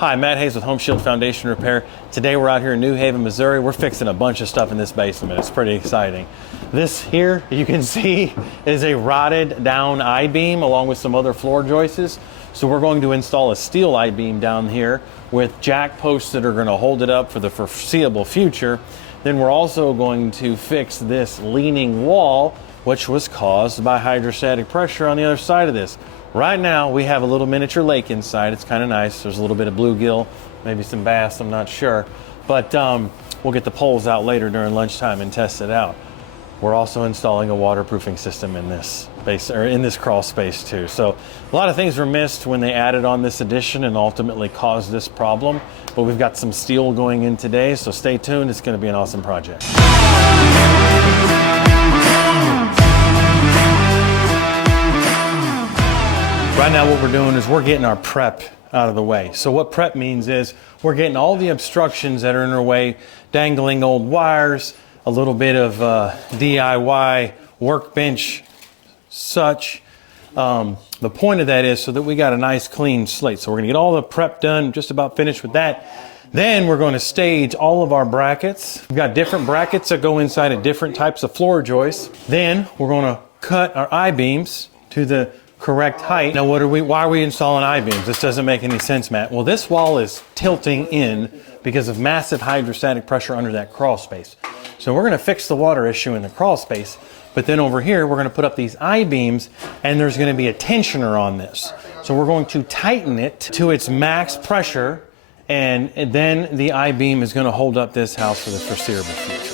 Hi, Matt Hayes with Home Shield Foundation Repair. Today we're out here in New Haven, Missouri. We're fixing a bunch of stuff in this basement. It's pretty exciting. This here, you can see, is a rotted down I-beam along with some other floor joists. So we're going to install a steel I-beam down here with jack posts that are going to hold it up for the foreseeable future. Then we're also going to fix this leaning wall, which was caused by hydrostatic pressure on the other side of this. Right now, we have a little miniature lake inside. It's kind of nice. There's a little bit of bluegill, maybe some bass, I'm not sure. But we'll get the poles out later during lunchtime and test it out. We're also installing a waterproofing system in this base, or in this crawl space too. So a lot of things were missed when they added on this addition and ultimately caused this problem. But we've got some steel going in today, so stay tuned. It's going to be an awesome project. Right now what we're doing is we're getting our prep out of the way. So what prep means is we're getting all the obstructions that are in our way, dangling old wires, a little bit of DIY workbench such. The point of that is so that we got a nice clean slate. So we're going to get all the prep done, just about finished with that. Then we're going to stage all of our brackets. We've got different brackets that go inside of different types of floor joists. Then we're going to cut our I-beams to the correct height. Now why are we installing I-beams? This doesn't make any sense, Matt. Well, this wall is tilting in because of massive hydrostatic pressure under that crawl space. So we're going to fix the water issue in the crawl space, but then over here we're going to put up these I-beams and there's going to be a tensioner on this. So we're going to tighten it to its max pressure, and then the I-beam is going to hold up this house for the foreseeable future.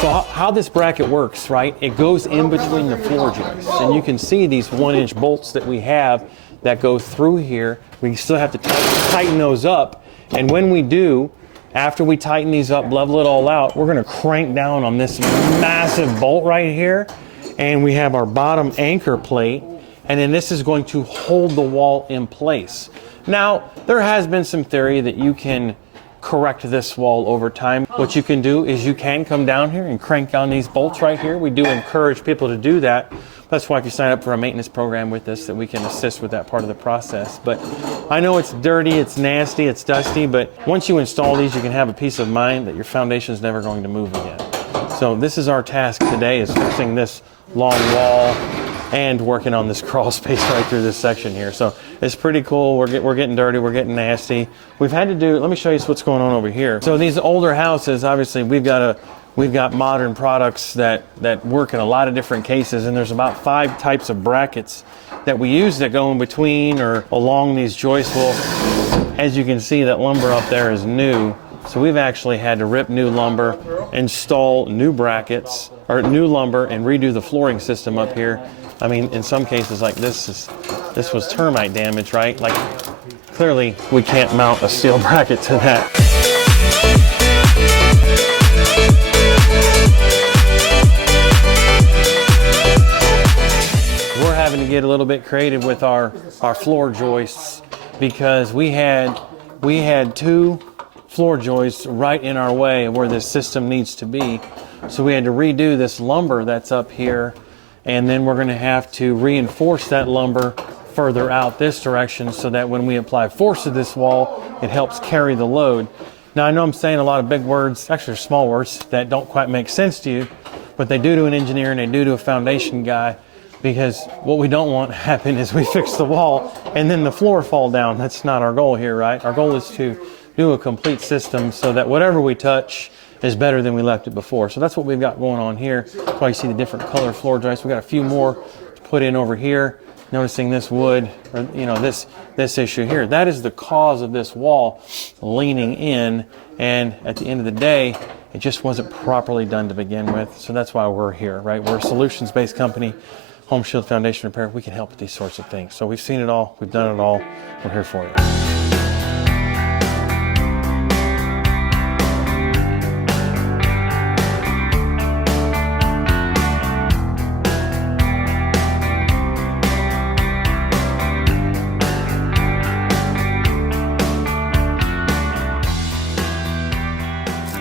So how this bracket works, right? It goes in between the floor joists, and you can see these 1-inch bolts that we have that go through here. We still have to tighten those up, and when we do, after we tighten these up, level it all out, we're going to crank down on this massive bolt right here, and we have our bottom anchor plate, and then this is going to hold the wall in place. Now, there has been some theory that you can correct this wall over time. What you can do is you can come down here and crank down these bolts right here. We do encourage people to do that. That's why if you sign up for a maintenance program with us, that we can assist with that part of the process. But I know it's dirty, it's nasty, it's dusty, but once you install these, you can have a peace of mind that your foundation is never going to move again. So this is our task today, is fixing this long wall and working on this crawl space right through this section here. So it's pretty cool. We're getting dirty, we're getting nasty. We've had to do, let me show you what's going on over here. So these older houses, obviously we've got modern products that work in a lot of different cases, and there's about 5 types of brackets that we use that go in between or along these joists. Well, as you can see, that lumber up there is new. So we've actually had to rip new lumber, install new brackets, or new lumber, and redo the flooring system up here. I mean, in some cases like this was termite damage, right? Like, clearly we can't mount a steel bracket to that. We're having to get a little bit creative with our floor joists, because we had 2 floor joists right in our way of where this system needs to be. So we had to redo this lumber that's up here, and then we're going to have to reinforce that lumber further out this direction so that when we apply force to this wall, it helps carry the load. Now, I know I'm saying a lot of big words, actually small words, that don't quite make sense to you, but they do to an engineer and they do to a foundation guy, because what we don't want to happen is we fix the wall and then the floor fall down. That's not our goal here, right? Our goal is to do a complete system so that whatever we touch is better than we left it before. So that's what we've got going on here. That's why you see the different color floor joists. We've got a few more to put in over here. Noticing this wood, or this issue here. That is the cause of this wall leaning in, and at the end of the day, it just wasn't properly done to begin with. So that's why we're here, right? We're a solutions-based company, Home Shield Foundation Repair. We can help with these sorts of things. So we've seen it all, we've done it all. We're here for you.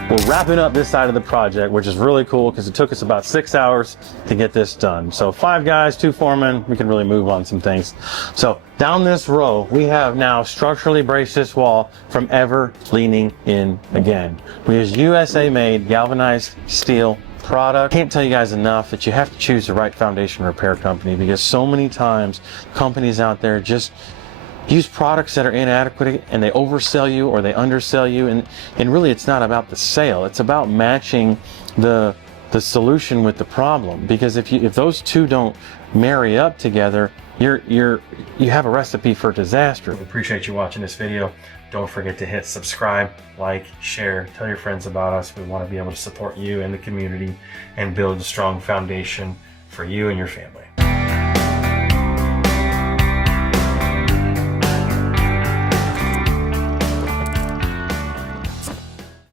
we're wrapping up this side of the project, which is really cool because it took us about 6 hours to get this done. So 5 guys, 2 foremen, we can really move on some things. So down this row, we have now structurally braced this wall from ever leaning in again. We use USA made galvanized steel product. Can't tell you guys enough that you have to choose the right foundation repair company, because so many times companies out there just use products that are inadequate and they oversell you or they undersell you, and really it's not about the sale, it's about matching the solution with the problem. Because if those two don't marry up together, you have a recipe for disaster. We appreciate you watching this video. Don't forget to hit subscribe, like, share, tell your friends about us. We want to be able to support you and the community and build a strong foundation for you and your family.